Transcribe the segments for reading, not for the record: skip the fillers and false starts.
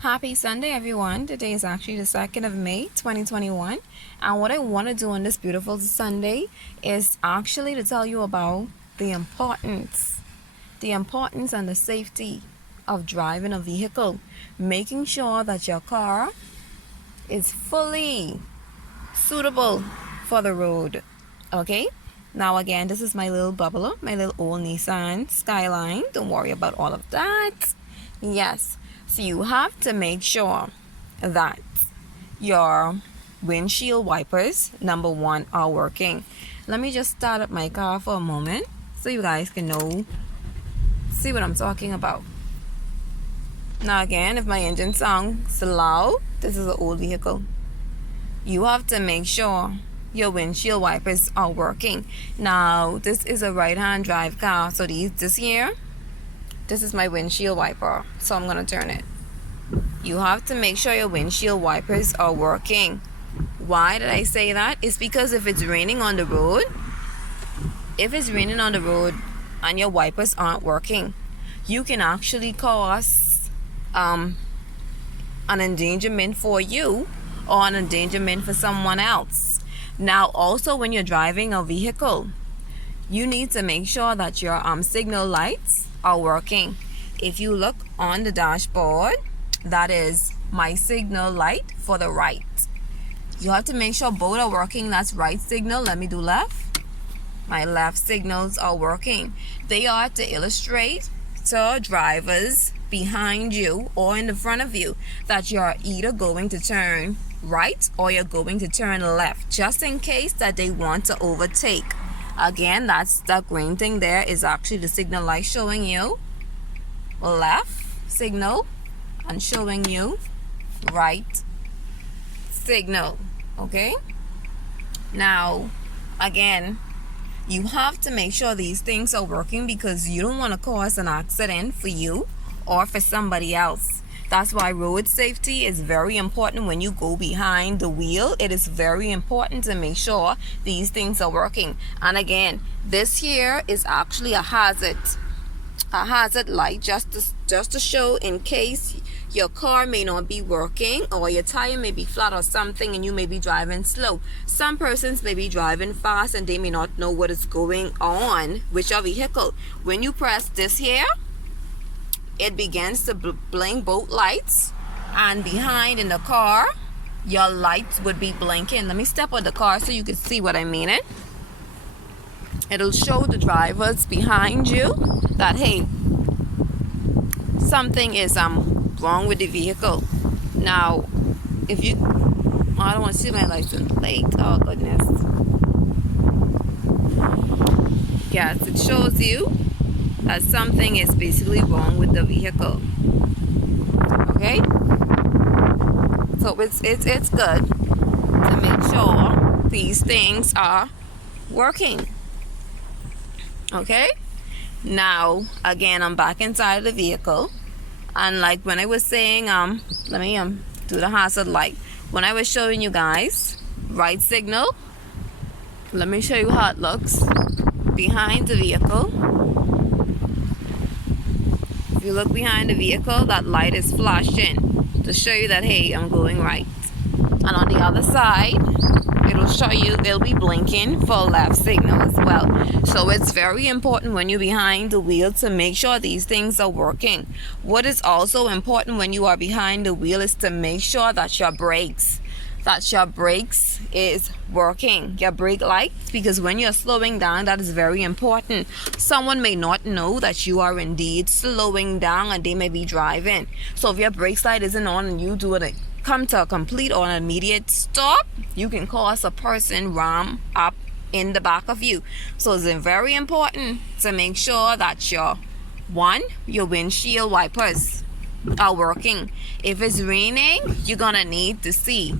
Happy Sunday, everyone. Today is actually the 2nd of May, 2021. And what I want to do on this beautiful Sunday is actually to tell you about the importance and the safety of driving a vehicle, making sure that your car is fully suitable for the road. Okay? Now, again, this is my little bubbler, my little old Nissan Skyline. Don't worry about all of that. Yes. So you have to make sure that your windshield wipers, number one, are working. Let me just start up my car for a moment so you guys can see what I'm talking about. Now again, if my engine sounds loud, this is an old vehicle. You have to make sure your windshield wipers are working. Now, this is a right-hand drive car, so this here, this is my windshield wiper, so I'm going to turn it. You have to make sure your windshield wipers are working. Why did I say that? It's because if it's raining on the road and your wipers aren't working, you can actually cause an endangerment for you or an endangerment for someone else. Now, also when you're driving a vehicle, you need to make sure that your signal lights are working. If you look on the dashboard, that is my signal light for the right. You have to make sure both are working. That's right signal. Let me do left. My left signals are working. They are to illustrate to drivers behind you or in the front of you that you're either going to turn right or you're going to turn left, just in case that they want to overtake. Again, that's the green thing there is actually the signal light showing you left signal and showing you right signal. Okay? Now, again, you have to make sure these things are working because you don't want to cause an accident for you or for somebody else. That's why road safety is very important when you go behind the wheel. It is very important to make sure these things are working. And again, this here is actually a hazard light just to show in case your car may not be working or your tire may be flat or something and you may be driving slow. Some persons may be driving fast and they may not know what is going on with your vehicle. When you press this here, it begins to blink both lights, and behind in the car your lights would be blinking. Let me step on the car so you can see what I mean. It'll show the drivers behind you that hey, something is wrong with the vehicle. Now if you I don't want to see my license plate. Oh goodness. Yes, it shows you that something is basically wrong with the vehicle. Okay, so it's good to make sure these things are working. Okay, now again, I'm back inside the vehicle, and like when I was saying, let me do the hazard light. When I was showing you guys right signal, let me show you how it looks behind the vehicle. If you look behind the vehicle, that light is flashing to show you that hey, I'm going right. And on the other side, it'll show you, it'll be blinking for left signal as well. So it's very important when you're behind the wheel to make sure these things are working. What is also important when you are behind the wheel is to make sure that your brakes is working, your brake lights, because when you're slowing down, that is very important. Someone may not know that you are indeed slowing down and they may be driving. So if your brake light isn't on and you do it come to a complete or an immediate stop, you can cause a person ram up in the back of you. So it's very important to make sure that your windshield wipers are working. If it's raining, you're gonna need to see.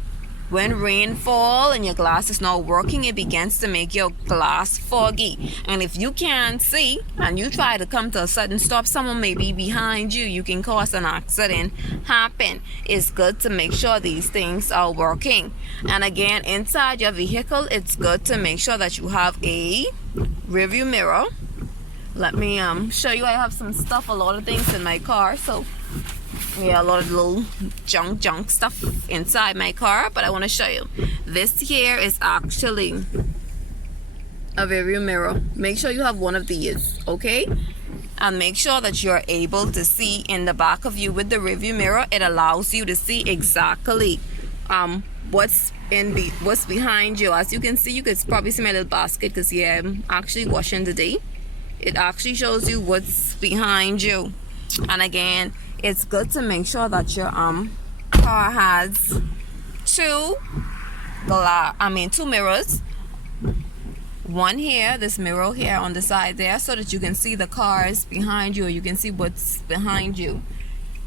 When rain fall and your glass is not working, it begins to make your glass foggy. And if you can't see and you try to come to a sudden stop, someone may be behind you. You can cause an accident happen. It's good to make sure these things are working. And again, inside your vehicle, it's good to make sure that you have a rearview mirror. Let me show you. I have some stuff, a lot of things in my car, so Yeah, a lot of little junk stuff inside my car, but I want to show you. This here is actually a rearview mirror. Make sure you have one of these, okay? And make sure that you're able to see in the back of you with the rearview mirror. It allows you to see exactly what's behind you. As you can see, you could probably see my little basket because yeah, I'm actually washing today. It actually shows you what's behind you. And again, it's good to make sure that your car has two mirrors. One here, this mirror here on the side there, so that you can see the cars behind you, or you can see what's behind you.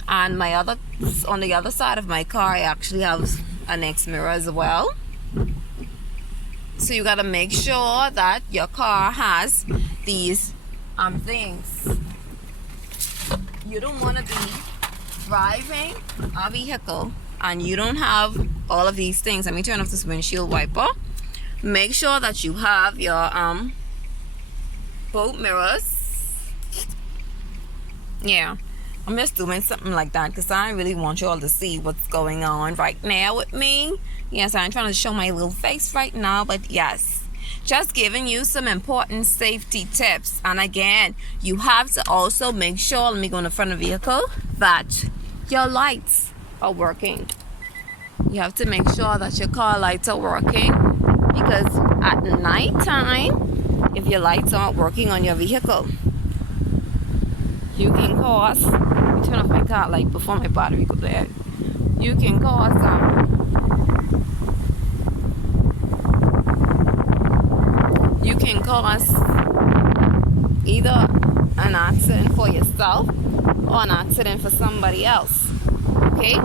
And on the other side of my car, I actually have a next mirror as well. So you gotta make sure that your car has these things. You don't want to be driving a vehicle and you don't have all of these things. Let me turn off this windshield wiper. Make sure that you have your both mirrors. Yeah, I'm just doing something like that because I really want you all to see what's going on right now with me. Yes, I'm trying to show my little face right now, but yes, just giving you some important safety tips. And again, you have to also make sure, let me go in the front of the vehicle, that your lights are working. You have to make sure that your car lights are working, because at night time, if your lights aren't working on your vehicle, you can cause, let me turn off my car light before my battery goes dead. You can cause either an accident for yourself or an accident for somebody else. Okay,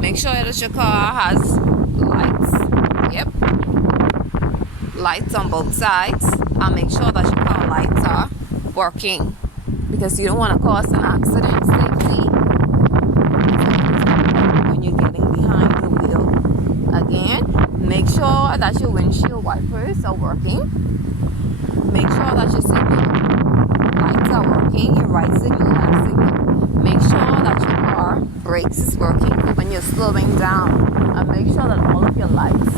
make sure that your car has lights. Yep, lights on both sides, and make sure that your car lights are working, because you don't want to cause an accident safely when you're getting behind the wheel. Again, make sure that your windshield wipers are working. Make sure that your signal lights are working, your right signal, left signal. Make sure that your car brakes is working when you're slowing down. And make sure that all of your lights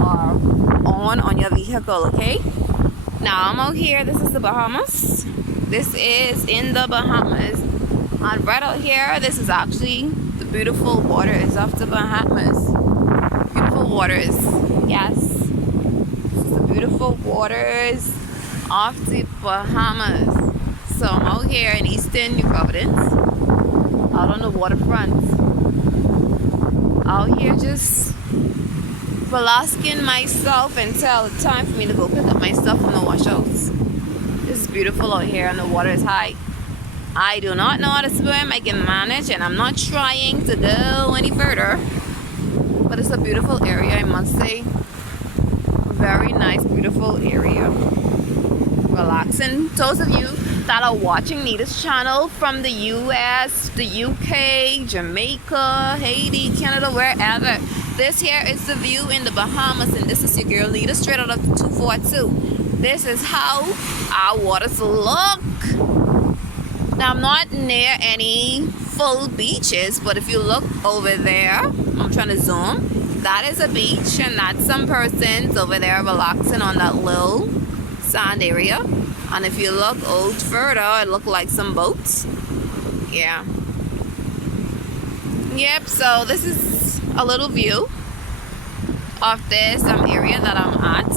are on your vehicle, okay? Now I'm out here, this is the Bahamas. This is in the Bahamas. And right out here, this is actually the beautiful waters of the Bahamas. Beautiful waters, yes. This is the beautiful waters of the Bahamas. So I'm out here in Eastern New Providence, out on the waterfront. Out here just relaxing myself until it's time for me to go pick up my stuff from the washouts. This is beautiful out here and the water is high. I do not know how to swim. I can manage, and I'm not trying to go any further. But it's a beautiful area, I must say. Very nice, beautiful area. Relaxing. Those of you that are watching Nita's channel from the US, the UK, Jamaica, Haiti, Canada, wherever, this here is the view in the Bahamas, and this is your girl Nita straight out of 242. This is how our waters look. Now I'm not near any full beaches, but if you look over there, I'm trying to zoom, that is a beach, and that's some persons over there relaxing on that little sand area. And if you look out further, it looks like some boats. Yeah. Yep, so this is a little view of this area that I'm at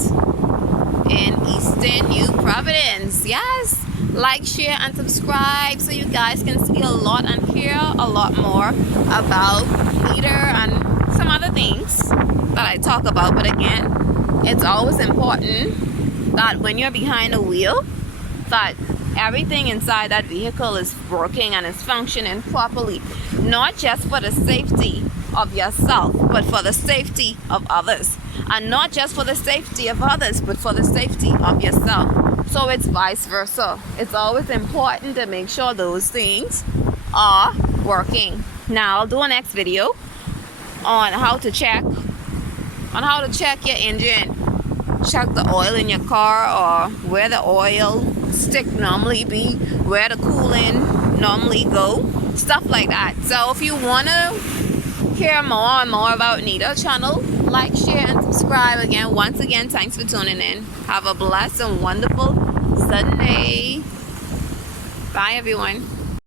in Eastern New Providence. Yes, like, share, and subscribe so you guys can see a lot and hear a lot more about Nita and some other things that I talk about. But again, it's always important that when you're behind the wheel, that everything inside that vehicle is working and is functioning properly, not just for the safety of yourself, but for the safety of others, and not just for the safety of others, but for the safety of yourself. So it's vice versa. It's always important to make sure those things are working. Now I'll do a next video on how to check your engine, check the oil in your car, or where the oil stick normally be, where the coolant normally go, stuff like that. So if you want to hear more and more about Nita channel, like, share, and subscribe. Again, once again, thanks for tuning in. Have a blessed and wonderful Sunday. Bye, everyone.